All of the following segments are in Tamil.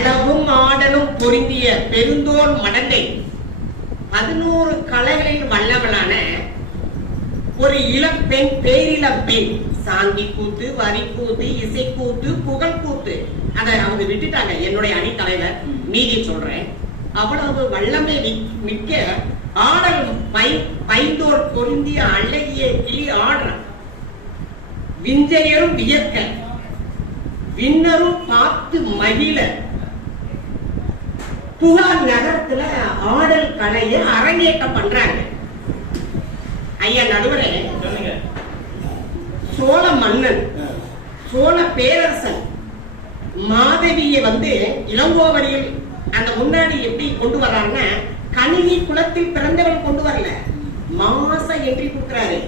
அளவும் ஆடலும் பொருந்திய பெருந்தோன் மடந்தை. பதினோரு கலைகளில் வல்லவளான ஒரு இளம் பெண் பேரிளம் பெண் சாந்தி கூத்து வரி கூத்து இசை கூத்து புகழ் கூத்து. அதை அவங்க விட்டுட்டாங்க. என்னுடைய அணி தலைவர் மீதி சொல்றேன். அவ்வளவு வல்லமை மிக்க ஆடல் பை பைந்தோர் பொருந்திய அழகிய கிளி ஆடுற விஞ்சையரும் வியக்க விண்ணரும் பார்த்து மகிழ புகார் நகரத்துல ஆடல் கலையை அரங்கேற்றம் பண்றாங்க. ஐயா நடுவரே சோழ மன்னன் சோழ பேரரசன் மாதவியை வந்து இளங்கோவடியில் அந்த முன்னாடி எப்படி கொண்டு வர்றாருன்னா கணினி குலத்தில் பிறந்தவள் கொண்டு வரல. மாச என்ட்ரி கொடுக்கிறாரு.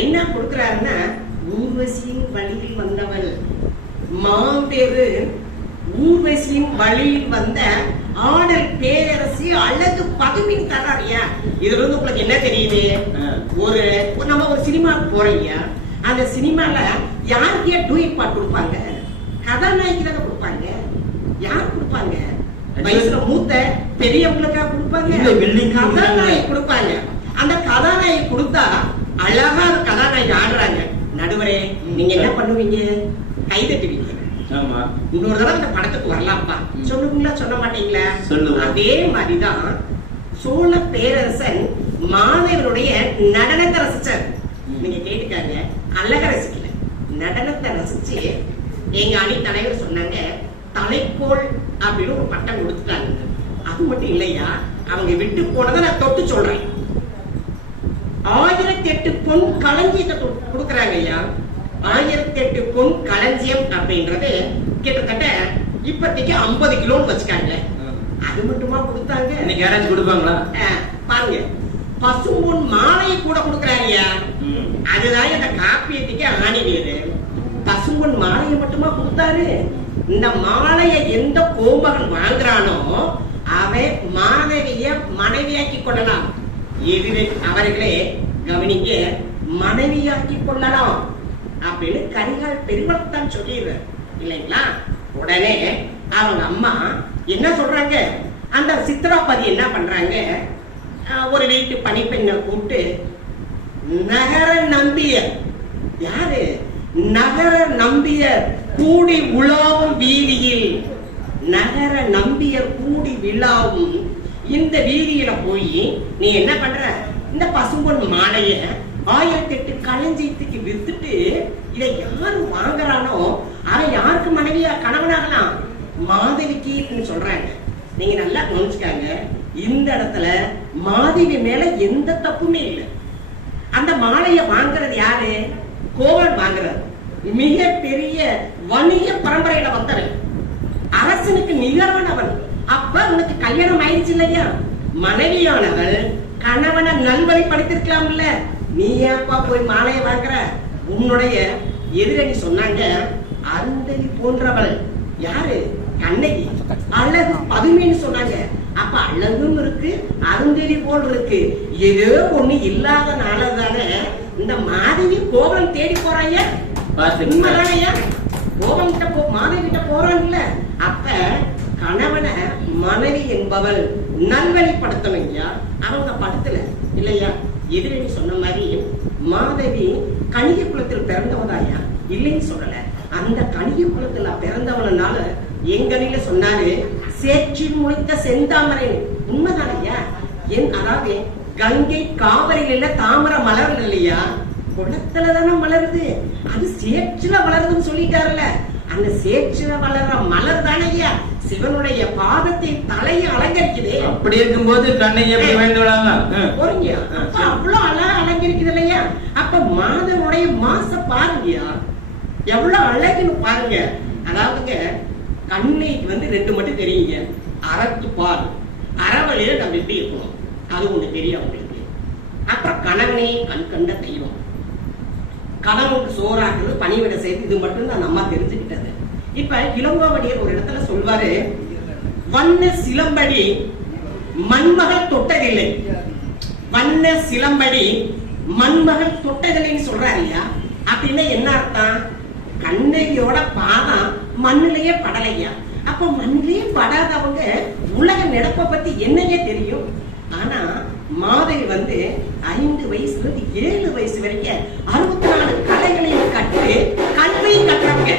என்ன கொடுக்கிறாருன்னா ஊர்வசியின் வழியில் வந்தவள். மாம்பேரு ஊர்வசியின் வழியில் வந்த ஆடல் பேரரசி அழகு பதுமின் தராரியா இதுல இருந்து உங்களுக்கு என்ன தெரியுது? ஒரு நம்ம ஒரு சினிமாவுக்கு போறீங்க அந்த சினிமால யாருக்கு டூயிட் பாட்டு கொடுப்பாங்க? கதாநாயகி தானே கொடுப்பாங்க. யார் கொடுப்பாங்க? வயசுல மூத்த பெரியவங்களுக்கா கொடுப்பாங்க. கதாநாயகி கொடுப்பாங்க. அந்த கதாநாயகி கொடுத்தா அழகா அந்த கதாநாயகி ஆடுறாங்க. நடுவரே நீங்க என்ன பண்ணுவீங்க? கை தட்டுவீங்க. ஆமா. இன்னொரு தடவை அந்த படத்துக்கு வரலாம்ப்பா. சொல்லுவீங்களா சொல்ல மாட்டீங்களா. அதே மாதிரிதான் சோழ பேரரசன் மாதவனுடைய நடனத்தை ரசிச்சார். நீங்க கேட்டுக்காங்க அழக ரசிக்கல. நடனத்தை ரசிச்சு எங்க அணி தலைவர் சொன்னாங்க தலைக்கோள் அப்படின்னு ஒரு பட்டம் கொடுத்துட்டாங்க. அது மட்டும் இல்லையா? அவங்க விட்டு போனதை நான் தொட்டு சொல்றேன். ஆயிரத்தி எட்டு பொன் களஞ்சியத்தை கொடு- கொடுக்கறாங்க ஐயா ஆயிரத்தி எட்டு பொன் களஞ்சியம் அப்படின்றது கிட்டத்தட்ட இப்போதைக்கு ஐம்பது கிலோன்னு வச்சுக்காங்க அது மட்டுமா கொடுத்தாங்க? இன்னைக்கு யாராச்சும் கொடுப்பாங்களா? பாருங்க. பசும்பொன் மாலையை கூட கொடுக்கறாங்கய்யா ம். அதுதான் இந்த காப்பியத்துக்கு ஆணி வேறு பசும்பொன் மாலையை மட்டுமா கொடுத்தாரு? இந்த மாலையை எந்த கோம்பகன் வாங்குறானோ அவன் மாணவிய மனைவியாக்கி கொள்ளலாம். எதிரே அவர்களே கவனிக்க மனைவியாக்கி கொள்ளலாம். அப்படின்னு கரிகால் பெருமாள் தான் இல்லைங்களா? உடனே அவங்க அம்மா என்ன சொல்றாங்க? அந்த சித்ராபதி என்ன பண்றாங்க? ஒரு வீட்டு பணிப்பெண்ணை கூப்பிட்டு நகர நம்பியர். யாரு? நகர நம்பியர் கூடி உலாவும் வீதியில். நகர நம்பியர் கூடி விழாவும் இந்த வீதியில போய் நீ என்ன பண்ற? இந்த பசும்பொன் மாலைய ஆயிரத்தி எட்டு களஞ்சியத்துக்கு வித்துட்டு இதை யாரு வாங்குறானோ அவன் யாருக்கு மனைவியா கணவனாகலாம்? மாதவிக்கு சொல்றாங்க. நீங்க நல்லா கவனிச்சுக்காங்க. இந்த இடத்துல மாதவி மேல எந்த தப்புமே இல்லை. அந்த மாலையை வாங்குறது யாரு? கோவன் வாங்குறது. மிக பெரிய வணிக பரம்பரையில வந்தவன். அரசனுக்கு நிகரானவன். அப்ப உனக்கு கல்யாணம் ஆயிடுச்சு இல்லையா? மனைவியானவள் கணவனை நல்வழிப்படுத்திருக்கலாம்ல. நீ ஏப்பா போய் மாலையை வாங்குற உன்னுடைய எதிரணி சொன்னாங்க அருந்ததி போன்றவள். யாரு? கண்ணகி. அழகு பதுமைன்னு சொன்னாங்க. அப்ப அழகும் இருக்கு அருந்ததி போல் இருக்கு. ஏதோ ஒண்ணு இல்லாதனால தானே இந்த மாதவி கோவலம் தேடி பாத்துக்கங்க. உண்மைதானய்யா? கோவம் கிட்ட போ மாதவி கிட்ட போறாங்கல்ல அப்ப கணவனை மனைவி என்பவள் நல்வழிப்படுத்தணும் ஐயா அவங்க படத்துல இல்லையா? எதிரணி சொன்ன மாதிரி மாதவி கணிக குலத்தில் பிறந்தவதாயா? இல்லைன்னு சொல்லல. அந்த கணிக குலத்துல பிறந்தவனால எங்கனில சொன்னாரு சேற்றி முளைத்த செந்தாமரை உண்மைதானையா என் அதாவது கங்கை காவிரியில தாமரை மலர்ல இல்லையா? குளத்துல தானே மலருது. அது சேற்றுல வளருதுன்னு சொல்லிட்டாருல அந்த சேற்றுல வளர்ற மலர் தானையா சிவனுடைய பாதத்தை தலையை அலங்கரிக்குது. அப்படி இருக்கும்போது கண்ணை எப்படி வேண்டுவாங்க அவ்வளவு அழகா அலங்கரிக்குது இல்லையா அப்ப மாதனுடைய மாச பாருங்கயா. எவ்வளவு அழகுன்னு பாருங்க. அதாவதுங்க கண்ணைக்கு வந்து ரெண்டு மட்டும் தெரியுங்க. அறத்து பால். அறவழியில நம்ம எப்படி இருக்கணும் அது ஒண்ணு தெரியும் உங்களுக்கு. அப்புறம் கணவனே கண் கண்ட தெய்வம். கணவனுக்கு சோறாக்குறது பணிவிட செய்து இது மட்டும் தான் நம்ம தெரிஞ்சுக்கிட்டது. இப்ப இளங்கோவடியர் ஒரு இடத்துல சொல்வாரு வண்ண சிலம்படி மண்மகள் தொட்டதில்லை. வண்ண சிலம்படி மண்மகள் தொட்டதில்லைன்னு சொல்றாரு இல்லையா? அப்படின்னா என்ன அர்த்தம்? கண்ணகியோட பாதம் மண்ணிலேயே படலையா? அப்ப மண்ணிலேயே படாதவங்க உலக நடப்பை பத்தி என்னங்க தெரியும். ஆனா மாதவி வந்து ஐந்து வயசுல இருந்து ஏழு வயசு வரைக்கும் அறுபத்தி நாலு கலைகளையும் கற்று கல்வியும் கட்டுறாங்க